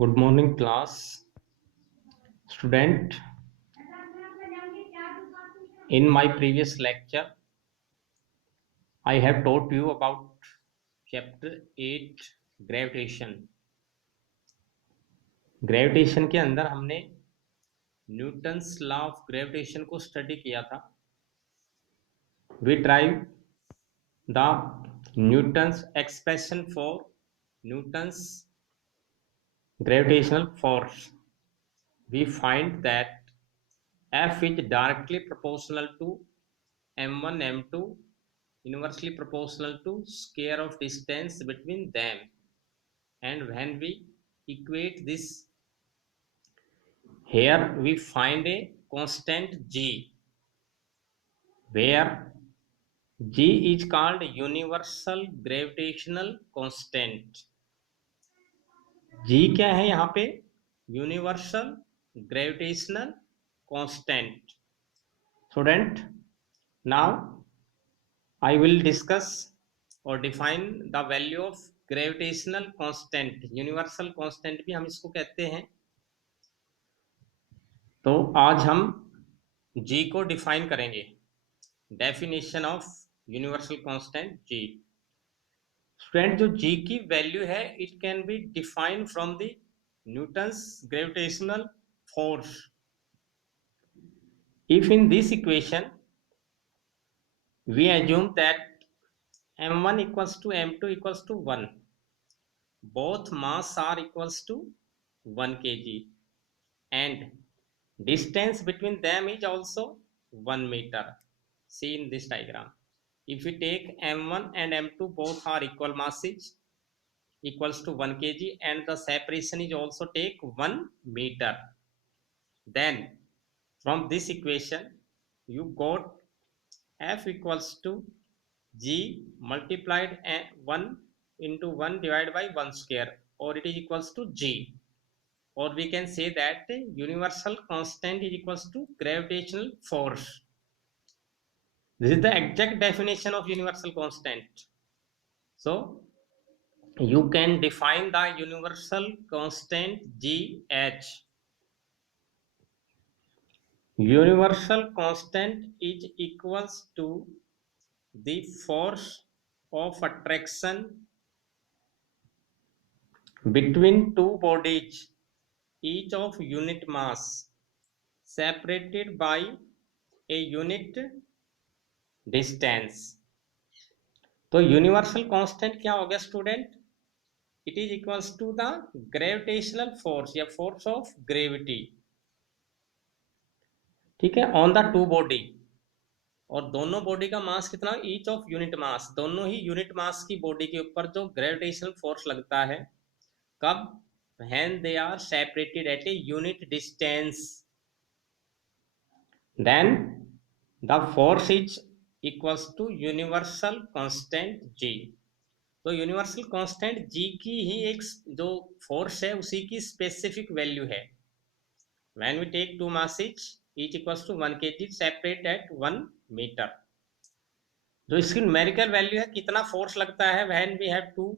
Good morning, class. Student, in my previous lecture, I have taught you about chapter 8 gravitation. Gravitation के अंदर हमने Newton's law of gravitation को study किया था. We tried the Newton's expression for Newton's gravitational force. We find that F is directly proportional to m1 m2 inversely proportional to square of distance between them, and when we equate this, here we find a constant g, where g is called universal gravitational constant. g क्या है यहाँ पे? universal gravitational constant. Student, now I will discuss or define the value of gravitational constant. Universal constant भी हम इसको कहते हैं. तो आज हम g को डिफाइन करेंगे. Definition of universal constant g. Student, जो g की वैल्यू है it can be defined from the Newton's gravitational force. If in this equation we assume that m1 equals to m2 equals to 1. Both mass are equals to 1 kg and distance between them is also 1 meter. See in this diagram. If we take m1 and m2, both are equal masses equals to 1 kg and the separation is also take 1 meter. Then from this equation you got F equals to g multiplied 1 into 1 divided by 1 square, or it is equals to g, or we can say that universal constant is equals to gravitational force. This is the exact definition of universal constant. So you can define the universal constant gh. Universal constant is equals to the force of attraction between two bodies, each of unit mass, separated by a unit distance. तो universal constant क्या हो गया student? It is equals to the gravitational force या force of gravity. ठीक है, on the two body. और दोनों body का मास कितना? Each of unit mass. दोनों ही यूनिट मास की बॉडी के ऊपर जो ग्रेविटेशनल फोर्स लगता है, कब? when they are separated at a unit distance, then the force is equals to universal constant g. तो यूनिवर्सल कांस्टेंट g की ही एक जो फोर्स है उसी की स्पेसिफिक वैल्यू है. when we take two masses each equals to 1 kg separate at 1 meter. जो इसकी न्यूमेरिकल वैल्यू है कितना फोर्स लगता है when we have two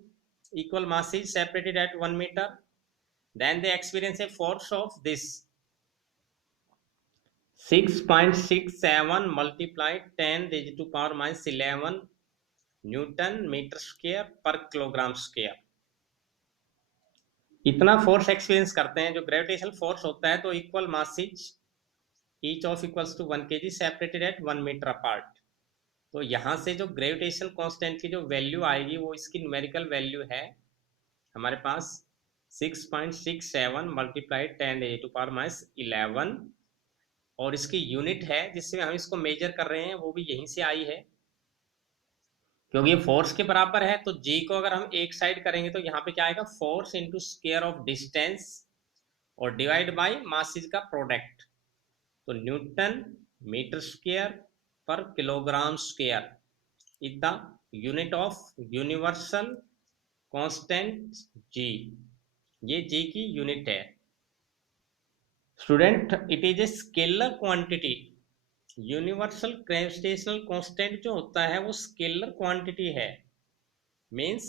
equal masses separated at 1 meter, then they experience a force of this 6.67 multiplied 10 raised to power minus 11 newton metre square पर kilogram square. इतना force experience करते हैं. जो gravitational force होता है तो equal masses each of equals to 1 kg separated at 1 metre apart. तो यहां से जो ग्रेविटेशन कांस्टेंट की जो वैल्यू आएगी वो इसकी न्यूमेरिकल वैल्यू है हमारे पास 6.67 multiplied 10 raise to power minus 11, और इसकी यूनिट है जिससे हम इसको मेजर कर रहे हैं वो भी यहीं से आई है. क्योंकि ये फोर्स के बराबर है तो g को अगर हम एक साइड करेंगे तो यहाँ पे क्या आएगा? Force into square of distance और डिवाइड बाय मासेज का प्रोडक्ट. तो न्यूटन मीटर स्क्वायर पर kilogram square is the unit of universal constant g. ये g की यूनिट है. Student, it is a scalar quantity. Universal gravitational constant जो होता है वो स्केलर क्वांटिटी है. Means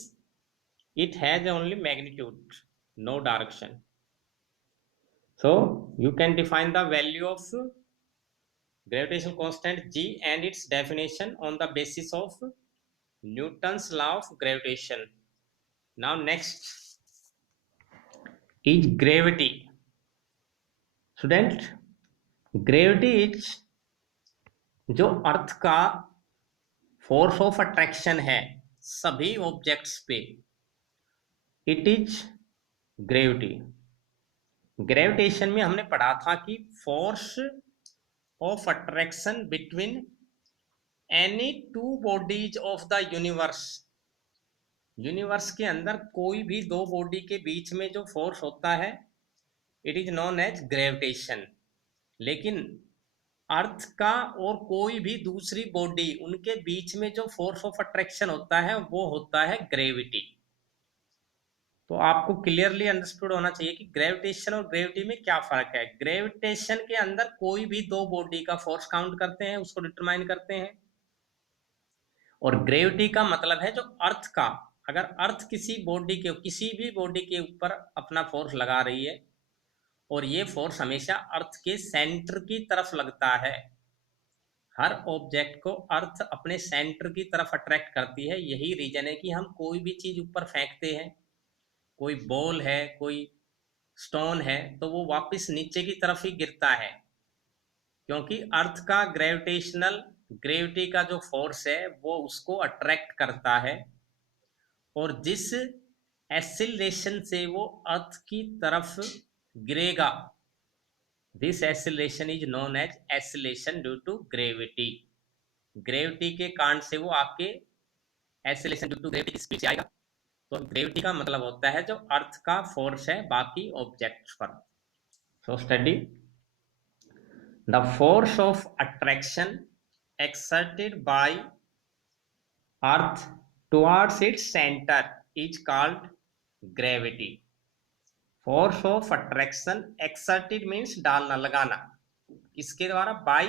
it has only magnitude, no direction. So you can define the value of gravitational constant G and its definition on the basis of Newton's law of gravitation. Now next is gravity. Student, gravity is जो earth का force of attraction है सभी objects पे, it is gravity. Gravitation में हमने पढ़ा था कि force of attraction between any two bodies of the universe. Universe के अंदर कोई भी दो बॉडी के बीच में जो फोर्स होता है it is known as gravitation. लेकिन अर्थ का और कोई भी दूसरी बॉडी उनके बीच में जो फोर्स ऑफ अट्रैक्शन होता है वो होता है ग्रेविटी। तो आपको क्लियरली अंडरस्टूड होना चाहिए कि ग्रेविटेशन और ग्रेविटी में क्या फर्क है। ग्रेविटेशन के अंदर कोई भी दो बॉडी का फोर्स काउंट करते हैं, उसको डिटरमाइन करते हैं। और ग्रेविटी का मतलब है जो अर्थ का, अगर अर्थ किसी भी बॉडी के ऊपर अपना फोर्स लगा रही है और ये फोर्स हमेशा अर्थ के सेंटर की तरफ लगता है। हर ऑब्जेक्ट को अर्थ अपने सेंटर की तरफ अट्रैक्ट करती है। यही रीजन है कि हम कोई भी चीज ऊपर फेंकते हैं, कोई बॉल है, कोई स्टोन है, तो वो वापस नीचे की तरफ ही गिरता है, क्योंकि अर्थ का ग्रेविटी का जो फोर्स है वो उसको अट्रैक्ट करता है। और जिस एक्सीलरेशन से वो अर्थ की तरफ गिरेगा, this acceleration is known as acceleration due to gravity. Gravity के कारण से वो आपके एक्सीलरेशन ड्यू टू ग्रेविटी की स्पीड से आएगा। तो ग्रेविटी का मतलब होता है जो अर्थ का फोर्स है बाकी ऑब्जेक्ट्स पर। So study the force of attraction exerted by earth towards its center is called gravity. Force of attraction exerted means डालना, लगाना, किसके द्वारा? by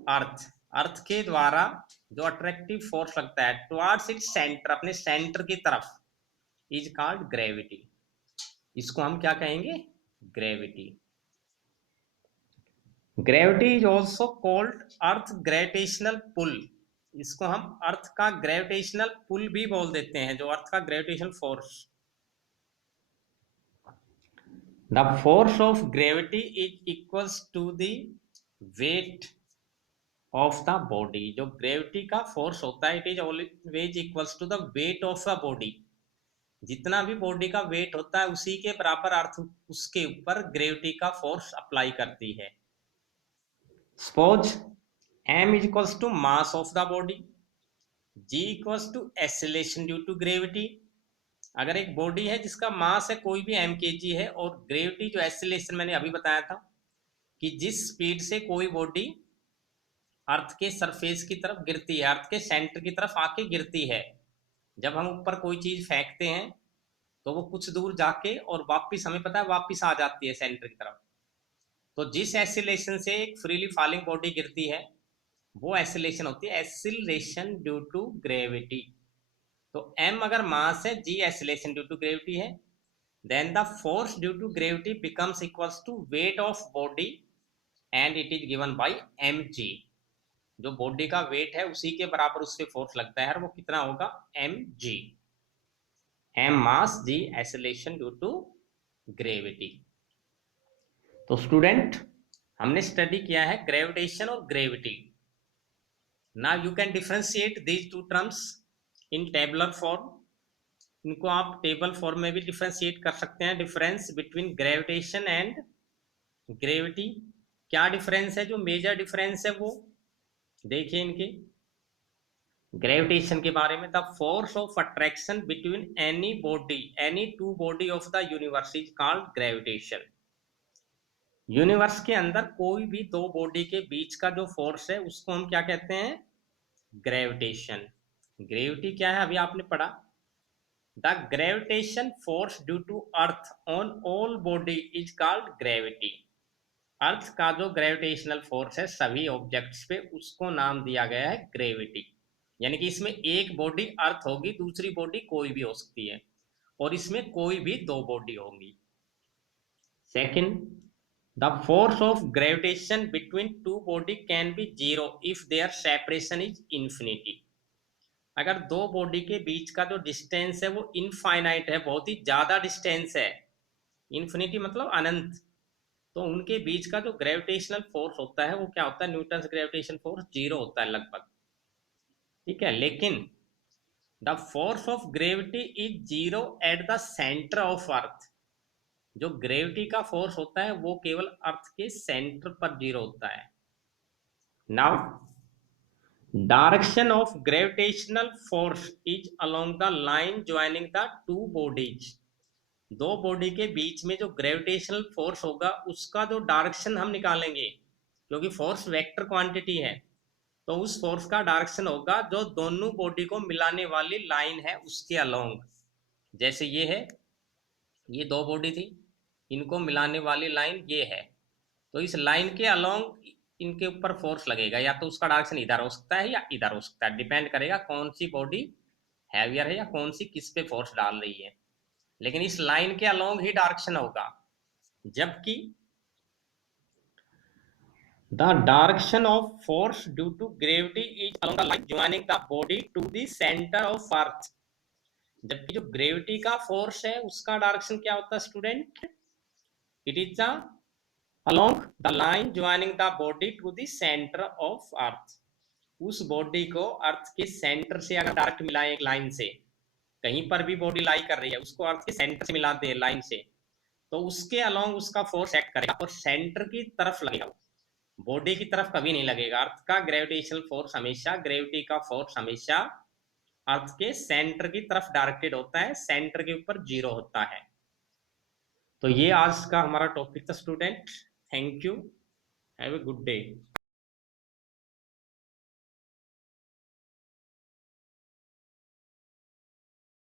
earth, अर्थ के द्वारा जो अट्रैक्टिव फोर्स लगता है टुवर्ड्स इट्स सेंटर, अपने सेंटर की तरफ, इज कॉल्ड ग्रेविटी। इसको हम क्या कहेंगे? Gravity. Gravity is also called earth gravitational pull. इसको हम अर्थ का ग्रेविटेशनल पुल भी बोल देते हैं, जो अर्थ का gravitational force. The force of gravity is equals to the weight of the body. जो ग्रेविटी का फोर्स होता है it is always equals to the weight of the body. जितना भी बॉडी का वेट होता है उसी के बराबर अर्थ उसके ऊपर ग्रेविटी का फोर्स अप्लाई करती है। Suppose m is equals to mass of the body, g equals to acceleration due to gravity। अगर एक बॉडी है जिसका मास है कोई भी m kg है, और ग्रेविटी जो एक्सीलरेशन मैंने अभी बताया था कि जिस स्पीड से कोई बॉडी अर्थ के सरफेस की तरफ गिरती है, अर्थ के सेंटर की तरफ आके गिरती है। जब हम ऊपर कोई चीज फेंकते हैं तो वो कुछ दूर जाके और वापिस, हमें पता है, वापिस आ जाती है सेंटर की तरफ। तो जिस एक्सीलरेशन से एक फ्रीली फॉलिंग बॉडी गिरती है वो एक्सीलरेशन होती है एक्सीलरेशन ड्यू टू ग्रेविटी। तो m अगर मास है, g acceleration due to gravity है, then the force due to gravity becomes equals to weight of body and it is given by mg। जो बॉडी का weight है उसी के बराबर उस पे फोर्स लगता है, और वो कितना होगा? mg। m mass, g acceleration due to gravity. तो स्टूडेंट, हमने स्टडी किया है ग्रेविटेशन और gravity. Now you can differentiate these two terms in tabular form. इनको आप टेबल फॉर्म में भी डिफरेंशिएट कर सकते हैं। Difference between gravitation and gravity, क्या डिफरेंस है? जो मेजर डिफरेंस है वो देखिए इनके। ग्रेविटेशन के बारे में, the force of attraction between any two body of the universe is called gravitation. Universe के अंदर कोई भी दो बॉडी के बीच का जो फोर्स है उसको हम क्या कहते हैं? ग्रेविटेशन। ग्रेविटी क्या है अभी आपने पढ़ा। The gravitation force due to earth on all body is called gravity. Earth का जो ग्रेविटेशनल फोर्स है सभी ऑब्जेक्ट्स पे, उसको नाम दिया गया है ग्रेविटी। यानी कि इसमें एक बॉडी अर्थ होगी, दूसरी बॉडी कोई भी हो सकती है, और इसमें कोई भी दो बॉडी होंगी। Second, the force of gravitation between two body can be zero if their separation is infinity. अगर दो बॉडी के बीच का जो डिस्टेंस है वो इनफाइनाइट है, बहुत ही ज्यादा डिस्टेंस है, इन्फिनिटी मतलब अनंत, तो उनके बीच का जो ग्रेविटेशनल फोर्स होता है वो क्या होता है, न्यूटन ग्रेविटेशन फोर्स जीरो होता है लगभग। ठीक है, लेकिन the force of gravity is zero at the centre of अर्थ। जो ग्रेविटी का फोर्स होता है वो केवल अर्थ के सेंटर पर जीरो होता है। Now direction of gravitational force is along the line joining the two bodies. दो बॉडी के बीच में जो ग्रेविटेशनल फोर्स होगा उसका जो डायरेक्शन हम निकालेंगे, क्योंकि फोर्स वेक्टर क्वांटिटी है, तो उस फोर्स का डायरेक्शन होगा जो दोनों बॉडी को मिलाने वाली लाइन है उसके अलोंग। जैसे ये है, ये दो बॉडी थी, इनको मिलाने वाली लाइन ये है, तो इस लाइन के अलोंग इनके ऊपर फोर्स लगेगा, या तो उसका डायरेक्शन इधर हो सकता है या इधर हो सकता है, डिपेंड करेगा कौन सी बॉडी हैवियर है या कौन सी किस पे फोर्स डाल रही है, लेकिन इस लाइन के अलोंग ही डायरेक्शन होगा। जबकि the direction of force due to gravity is along the line joining the body to the centre of earth. जबकि जो ग्रेविटी का फोर्स है उसका डायरेक्शन क्या होता है student, it is the along the line joining the body to the center of earth। उस body को अर्थ के सेंटर से अगर डायरेक्ट मिलाएं एक लाइन से, कहीं पर भी बॉडी लाई कर रही है उसको अर्थ के सेंटर से मिला दे लाइन से, तो उसके अलोंग उसका फोर्स एक्ट करेगा और सेंटर की तरफ लगेगा, बॉडी की तरफ कभी नहीं लगेगा। अर्थ का ग्रेविटेशनल फोर्स हमेशा, ग्रेविटी का फोर्स हमेशा अर्थ के सेंटर की तरफ डायरेक्टेड होता है, सेंटर के ऊपर जीरो होता है। तो ये आज का हमारा टॉपिक था student. Thank you, have a good day.